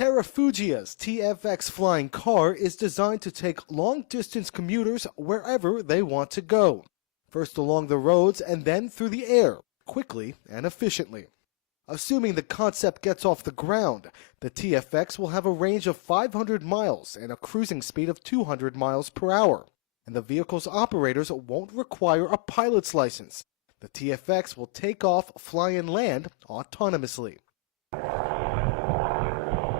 Terrafugia's TFX flying car is designed to take long-distance commuters wherever they want to go, first along the roads and then through the air, quickly and efficiently. Assuming the concept gets off the ground, the TFX will have a range of 500 miles and a cruising speed of 200 miles per hour, and the vehicle's operators won't require a pilot's license. The TFX will take off, fly, and land autonomously.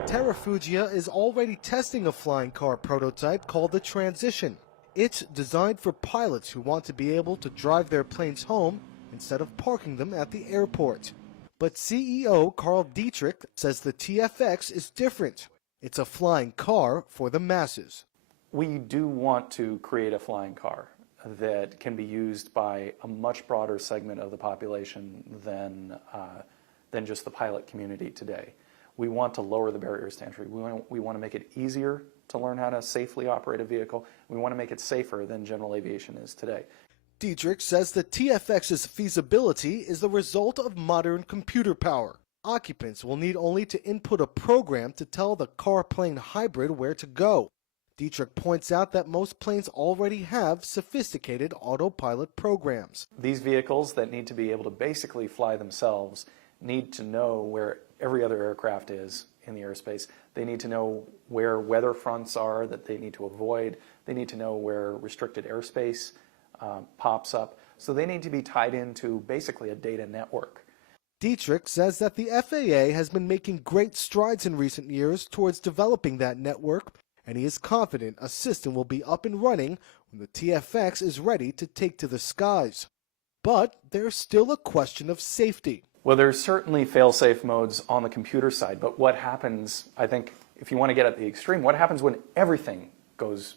Terrafugia is already testing a flying car prototype called the Transition. It's designed for pilots who want to be able to drive their planes home instead of parking them at the airport. But CEO Carl Dietrich says the TFX is different. It's a flying car for the masses. We do want to create a flying car that can be used by a much broader segment of the population than just the pilot community today. We want to lower the barriers to entry. We want to make it easier to learn how to safely operate a vehicle. We want to make it safer than general aviation is today. Dietrich says the TFX's feasibility is the result of modern computer power. Occupants will need only to input a program to tell the car-plane hybrid where to go. Dietrich points out that most planes already have sophisticated autopilot programs. These vehicles that need to be able to basically fly themselves need to know where every other aircraft is in the airspace. They need to know where weather fronts are that they need to avoid. They need to know where restricted airspace pops up. So they need to be tied into basically a data network. Dietrich says that the FAA has been making great strides in recent years towards developing that network, and he is confident a system will be up and running when the TFX is ready to take to the skies. But there's still a question of safety. Well, there's certainly fail-safe modes on the computer side, but what happens, I think, if you want to get at the extreme, what happens when everything goes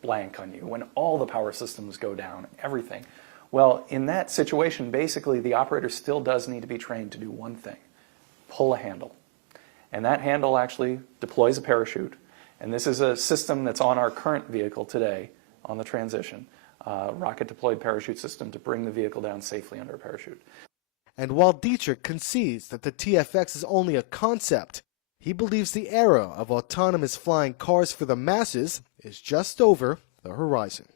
blank on you, when all the power systems go down, everything? Well, in that situation, basically, the operator still does need to be trained to do one thing: pull a handle. And that handle actually deploys a parachute. And this is a system that's on our current vehicle today, on the Transition, rocket-deployed parachute system to bring the vehicle down safely under a parachute. And while Dietrich concedes that the TFX is only a concept, he believes the era of autonomous flying cars for the masses is just over the horizon.